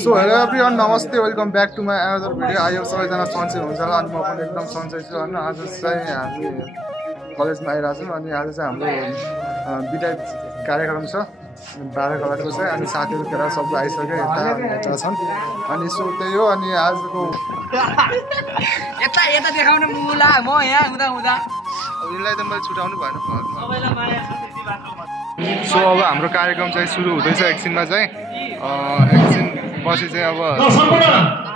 So hello everyone, namaste, welcome back to my another video. I hope सबैजना सन्चै हुन्छ होला अनि म पनि एकदम सन्चै छु हैन। आज चाहिँ हामी कलेजमा आइरहेको छौँ अनि आज चाहिँ हाम्रो विदाई कार्यक्रम छ 12 गतेको चाहिँ अनि साथीहरु खेर सब आइसक्यो यता छन् अनि सो त्यही हो अनि आजको यता देखाउन मुला म यहाँ हुँदा हुँदा उनीलाई त मैले छुटाउनु भएन सबैलाई माया छ त्यति बाटो। सो अब हाम्रो कार्यक्रम चाहिँ सुरु हुँदैछ एकछिनमा चाहिँ एकछिन पछि चाहिँ अब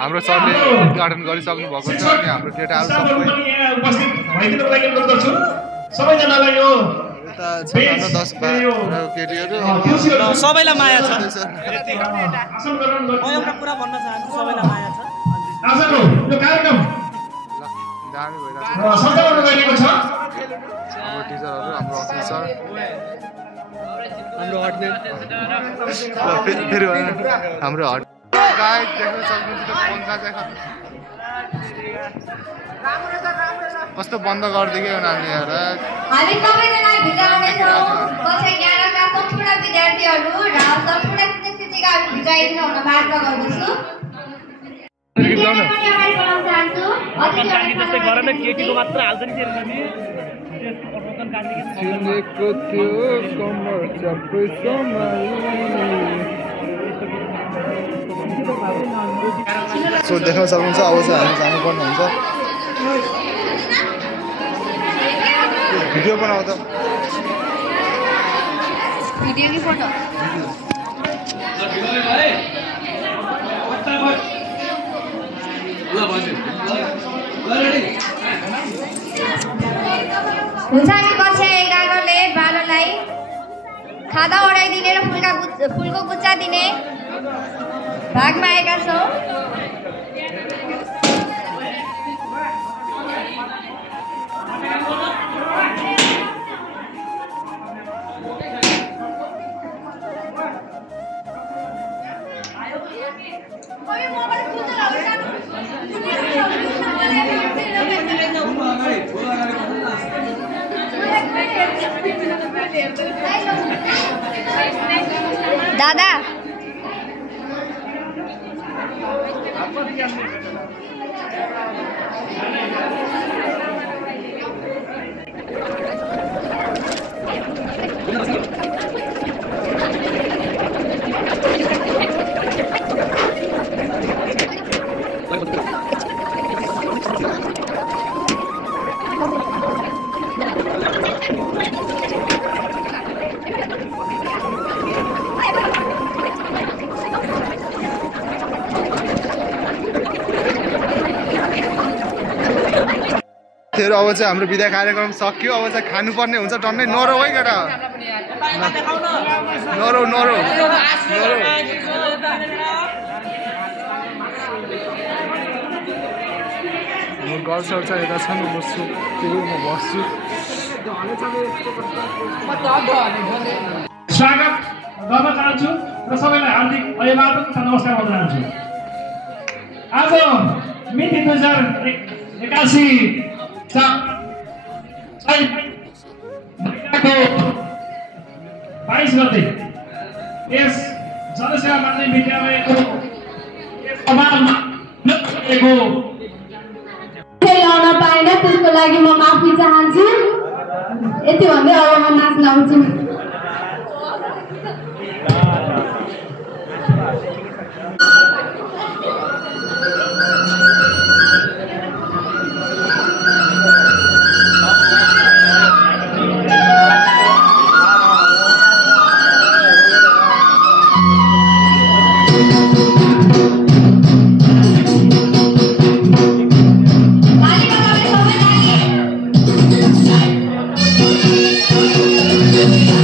हाम्रो सरले उद्घाटन गरिसक्नु भएको छ अनि हाम्रो केटाहरु सबैजनालाई यो यता छ 10-12 केटीहरु सबैलाई माया छ। म एउटा कुरा भन्न चाहन्छु, सबैलाई माया छ। आजको यो कार्यक्रम दामी भइरहेको छ। सञ्चालन गरिएको छ हाम्रो टिचरहरु हाम्रो अफिसर हाम्रो हटने फेरि हाम्रो हट गाइस देख्न सक्नुहुन्छ पंखा चाहिँ कस्तो बन्द गरिदियो उनीहरूले यार। हामी सबैजना भित्र आउने छौं। कक्षा 11 का सम्पूर्ण विद्यार्थीहरु र सम्पूर्ण शिक्षक-शिक्षिकाहरु भित्र आइदिन हुन बाध्य गर्दछु। जस्तै गरममा केटीको मात्र हाल्छ नि सेरेमनी चिनेको थियो कमर चप्पै सो देख्न सक्नुहुन्छ अब चाहिँ हामी जानुपर्ने हुन्छ। भिडियो बनाऊ त भिडियो कि फोटो हुन्छ। हामी कक्षा 11 ले 12 लाई खादा ओडाइदिने र फुलको गुच्छा दिने भागमा आएका छौं। दादा तेरो अब चाहिँ हाम्रो विदाई कार्यक्रम सक्यो। अब चाहिँ खानुपर्ने हुन्छ टन्नै नरौ है केटा नरौ नरौ नरौ। गर्ल्सहरु चाहिँ यता छन् म बस्छु त्यही म बस्छु। स्वागत गर्न चाहन्छु र सबैलाई हार्दिक अभिवादन तथा नमस्कार भन्न चाहन्छु। आज मिति 2081 22 गते यस जनसेवा माध्यमिक विद्यालयको ल्याउन पाएन, त्यसको लागि म माफी चाहन्छु। यति भन्दै अब म नाच्न आउँछु। Yeah.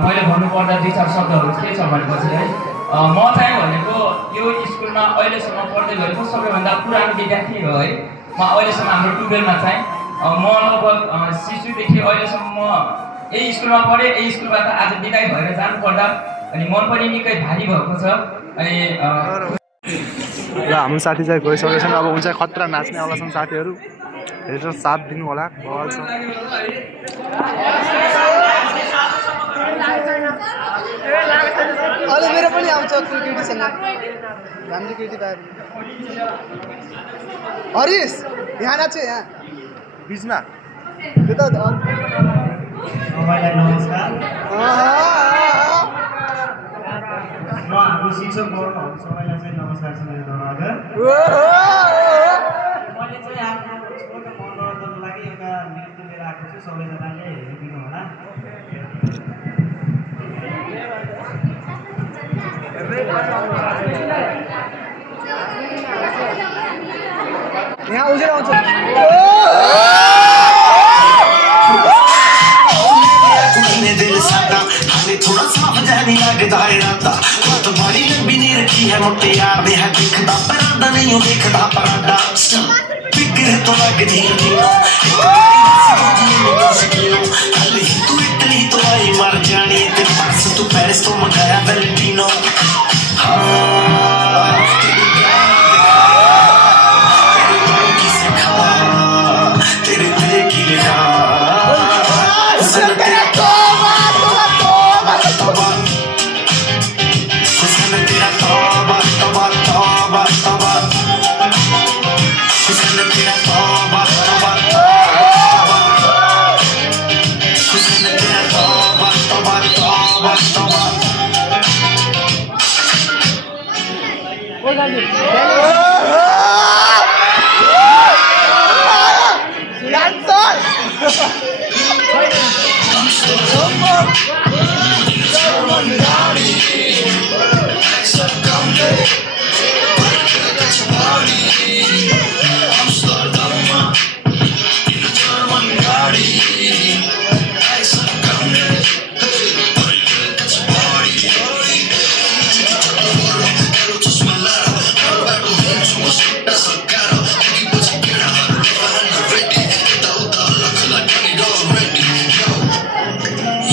मैले भन्नुपर्दा दुई चार शब्दहरू के छ भनेपछि है म चाहिँ भनेको यो स्कुलमा अहिलेसम्म पढ्दै गरेको सबैभन्दा पुरानो विद्यार्थी हो है। म अहिलेसम्म हाम्रो 12मा चाहिँ म लगभग शिशुदेखि अहिलेसम्म यही स्कुलमा पढेँ। यही स्कुलबाट आज बिदाई भएर जानुपर्दा अनि मन पनि निकै भारी भएको छ। अनि र हाम्रो साथी चाहिँ गइसकेको छन्। अब हुन्छ खतरा नाच्ने वाला छन् साथीहरू, हेरेर साथ दिनु होला। अहिले मेरो पनि आउँछ केटीसँग राम्रो केटी त हरिश यहाँ नाच्छ यहाँ बिचमा त्यता सबैलाई नमस्कार। म हाम्रो शिक्षक वर्गहरू सबैलाई चाहिँ नमस्कार छ मेरो तर्फबाट। मैले चाहिँ आफ्नो छोटो मनोरञ्जनको लागि एउटा नृत्य लिएर आएको छु, सबैजनाले हेरिदिनु होला। यहाँ उजेर आउँछ थोड़ा सा जाने लगता है राता तो बड़ी लंबी नहीं रखी है मोटे यार ने है दिखता परादा नहीं हो देखता परादा फिक्र तो लग नहीं तू इतनी तो आई मर जानी तेरे पास तू पेरिस तो मंगाया वैलेंटिनो तेरे दिल की लिखा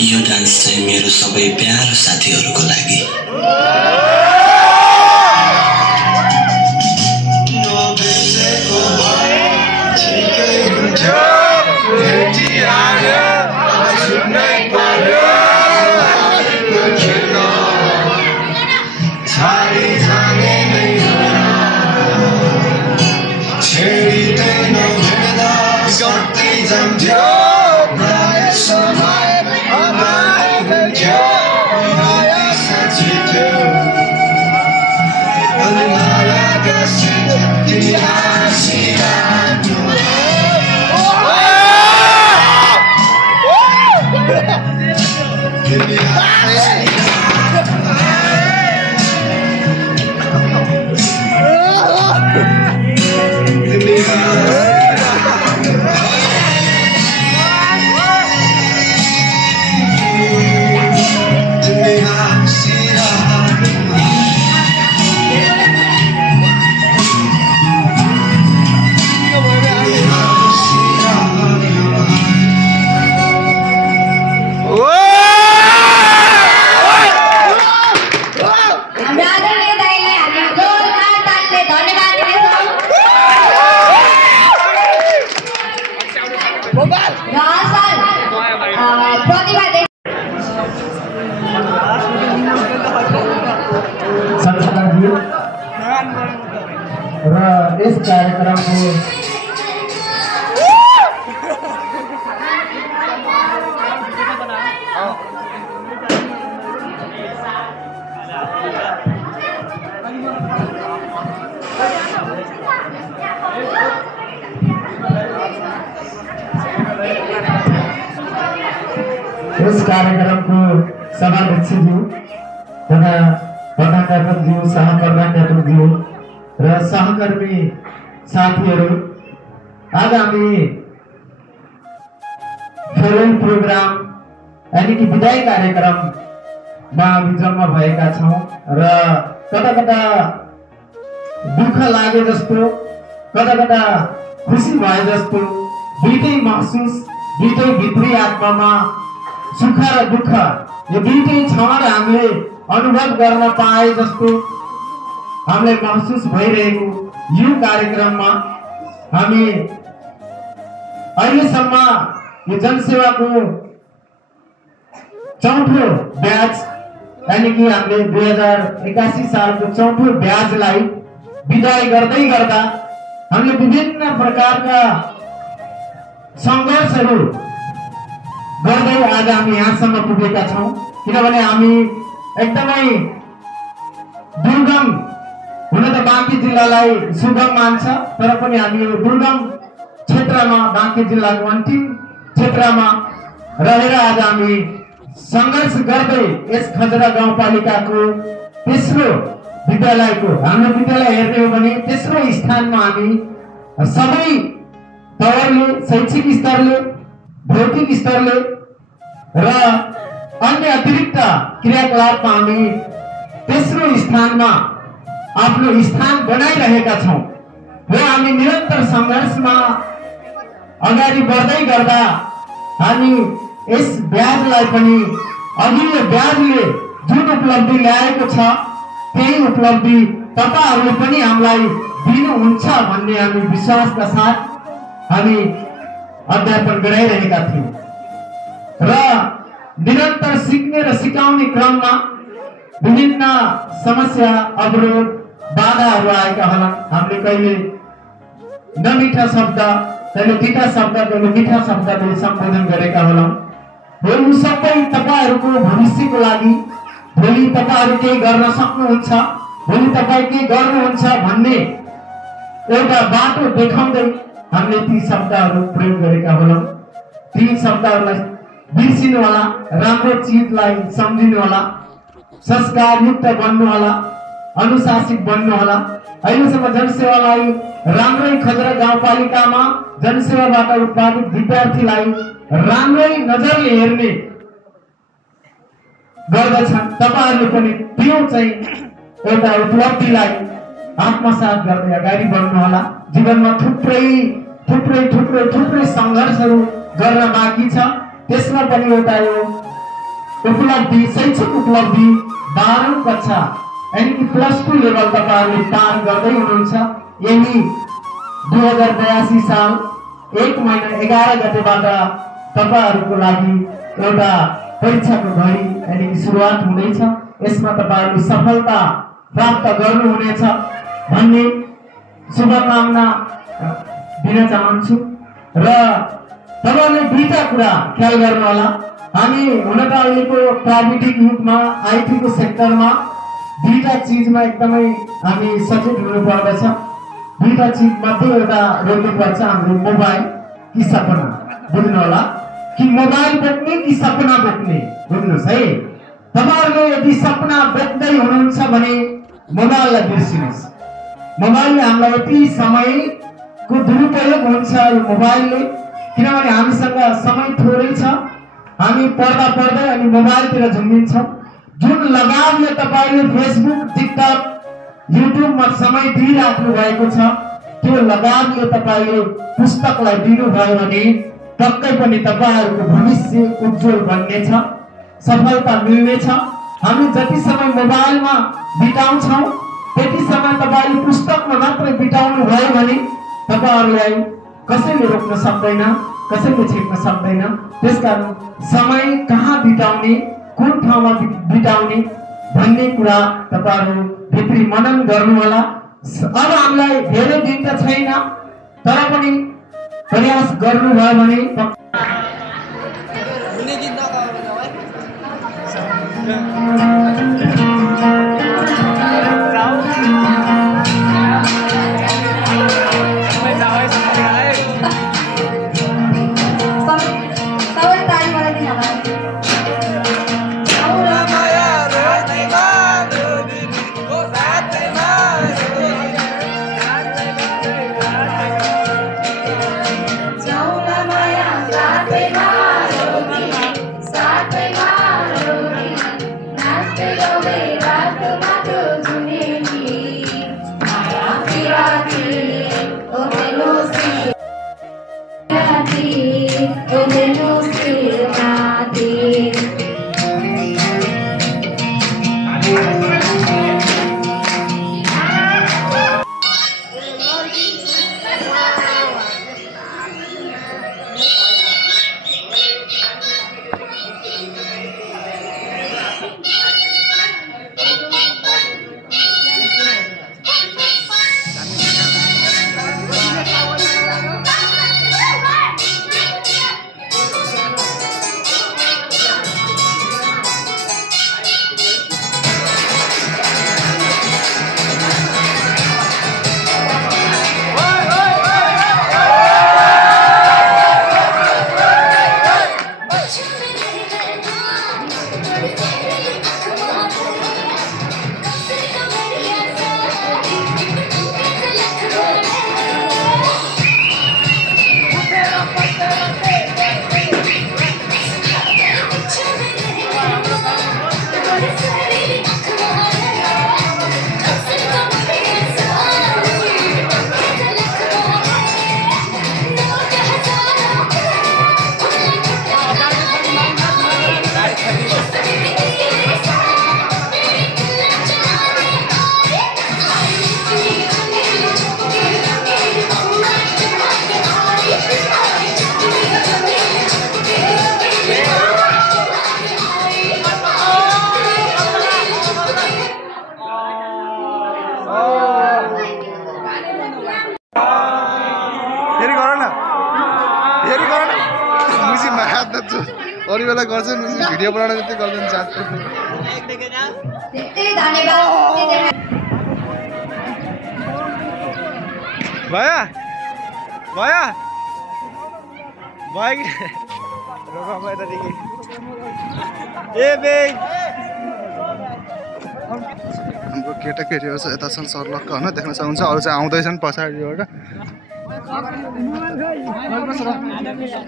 यो डान्स चाहिँ मेरो सबै प्यारो साथीहरूको लागि। र असल प्रतिभा संचालकज्यू र यस कार्यक्रमको सभाध्यक्षज्यू तथा प्रधानाध्यापकज्यू सहप्रधानाध्यापकज्यू र सहकर्मी साथीहरू, आज हामी फेयरवेल प्रोग्राम यानी कि विदाई कार्यक्रममा हामी जम्मा भएका छौँ र कता कता दुःख लागे जस्तो, कता कता खुसी भए जस्तो, दुईटै महसुस, दुईटै भित्री आत्मामा सुख र दुःख यो दुईटै क्षण हामीले अनुभव गर्न पाए जस्तो हामीलाई महसुस भइरहेको यो कार्यक्रममा हामी अहिलेसम्म यो जनसेवाको चौथो ब्याच यानी कि हामीले 2081 सालको चौथो ब्याचलाई विदाई गर्दै गर्दा हामीले विभिन्न प्रकारका सङ्घर्षहरू गर्दै आज हामी यहाँसम्म पुगेका छौँ। किनभने हामी एकदमै दुर्गम हुन त बाँकी जिल्लालाई सुगम मान्छ, तर पनि हामी यो दुर्गम क्षेत्रमा, बाँकी जिल्लाको अन्तिम क्षेत्रमा रहेर आज हामी सङ्घर्ष गर्दै यस खजरा गाउँपालिकाको तेस्रो विद्यालयको, हाम्रो विद्यालय हेर्ने हो भने तेस्रो स्थानमा हामी सबै तवरले, शैक्षिक स्तरले, भौतिक स्तरले र अन्य अतिरिक्त क्रियाकलापमा हामी तेस्रो स्थानमा आफ्नो स्थान बनाइरहेका छौँ र हामी निरन्तर सङ्घर्षमा अगाडि बढ्दै गर्दा हामी यस ब्याजलाई पनि अघिल्लो ब्याजले जुन उपलब्धि ल्याएको छ त्यही उपलब्धि तपाईहरूले पनि हामीलाई दिनुहुन्छ भन्ने हामी विश्वासका साथ हामी अध्यापन गराइरहेका थियौँ र निरन्तर सिक्ने र सिकाउने क्रममा विभिन्न समस्या, अवरोध, बाधाहरू आएका होलान्। हामीले कहिले नमिठा शब्द, कहिले तिता शब्द, कहिले मिठा शब्दले सम्बोधन गरेका होलान्। भोलि सबै तपाईँहरूको भविष्यको लागि, भोलि तपाईँहरू केही गर्न सक्नुहुन्छ, भोलि तपाईँ के गर्नुहुन्छ भन्ने एउटा बाटो देखाउँदै हामीले ती शब्दहरू प्रयोग गरेका होलान्। ती शब्दहरूलाई बिर्सिनु होला, राम्रो चिजलाई सम्झिनु होला, संस्कारयुक्त बन्नु होला, अनुशासित बन्नु होला। अहिलेसम्म जनसेवालाई राम्रै खजरा गाउँपालिकामा जनसेवाबाट उत्पादित विद्यार्थीलाई राम्रै नजरले हेर्ने गर्दछन्। तपाईँहरूले पनि त्यो चाहिँ एउटा उपलब्धिलाई आत्मसात गर्दै अगाडि बढ्नु होला। जीवनमा थुप्रै थुप्रै थुप्रै थुप्रै सङ्घर्षहरू गर्न बाँकी छ। त्यसमा पनि एउटा यो उपलब्धि, शैक्षिक उपलब्धि 12औं कक्षा यानी कि +2 लेभल तपाईँहरूले पार गर्दै हुनुहुन्छ। यही 2082 साल 1 महिना 11 गतेबाट तपाईँहरूको लागि एउटा परीक्षाको घडी यानी कि सुरुवात हुँदैछ। यसमा तपाईँहरूले सफलता प्राप्त गर्नुहुनेछ भन्ने शुभकामना दिन चाहन्छु र तपाईहरुले दुईटा कुरा ख्याल गर्नु होला। हामी हुन त अहिलेको प्राविधिक युगमा, आईटी को सेक्टरमा दुईटा चीजमा एकदमै हामी सचेत हुनु पर्दछ। दुईटा चीज मध्ये एउटा रोक्नु पर्छ, हाम्रो मोबाइल कि सपना। बुझ्नु होला कि मोबाइल बोक्ने कि सपना बोक्ने, बुझ्नुस् है। तपाईहरुले यदि सपना बोक्दै हुनुहुन्छ भने मोबाइललाई बिर्सिनुस्। मोबाइलले हामीलाई यति समयको दुरुपयोग हुन्छ यो मोबाइलले, किनभने हामीसँग समय थोरै छ। हामी पढ्दा पढ्दै अनि मोबाइलतिर झुम्बिन्छौँ। जुन लगावले तपाईले फेसबुक, टिकटक, युट्युबमा समय दिइराख्नु भएको छ, त्यो लगावले तपाईले पुस्तकलाई दिनुभयो भने पक्कै पनि तपाईहरुको भविष्य उज्जवल बन्नेछ, सफलता मिल्नेछ। हामी जति समय मोबाइलमा बिताउँछौँ त्यति समय तपाईले पुस्तकमा मात्र बिताउनु भयो भने तपाईहरुलाई कसैले रोक्न सक्दैन। कसैले छेक्न सक्दैन। त्यसकारण समय कहाँ बिताउने, कुन ठाउँमा बिताउने भन्ने कुरा तपाईहरु भित्री मनन गर्नु होला। अब हामीलाई धेरै दिन त छैन, तर पनि प्रयास गर्नुभयो भने अरू बेला गर्छ भिडियो बनाउन जति गर्दैन चाट भया भया भयो कि ए बेग हाम्रो केटाकेटीहरू चाहिँ यता छन् सर्लक्क होइन देख्न सक्नुहुन्छ। अरू चाहिँ आउँदैछन् पछाडिबाट।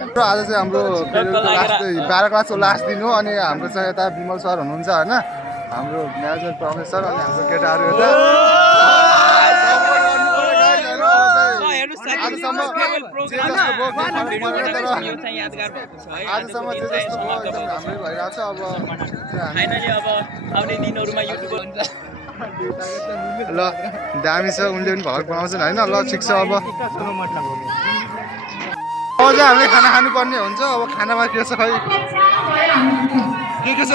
र आज चाहिँ हाम्रो 12 क्लासको लास्ट दिन हो अनि हाम्रो चाहिँ यता विमल सर हुनुहुन्छ होइन, हाम्रो म्यानेजर प्रोफेसर अनि हाम्रो केटाहरू आजसम्म जे जस्तो भयो एकदम राम्रै भइरहेको छ। अब आउने दिनहरुमा युट्युब ल दामी छ, उनले पनि भ्लग बनाउँछन् होइन। ल ठिक छ, अब चाहिँ हामीले खाना खानुपर्ने हुन्छ। अब खानामा के छ खै के छ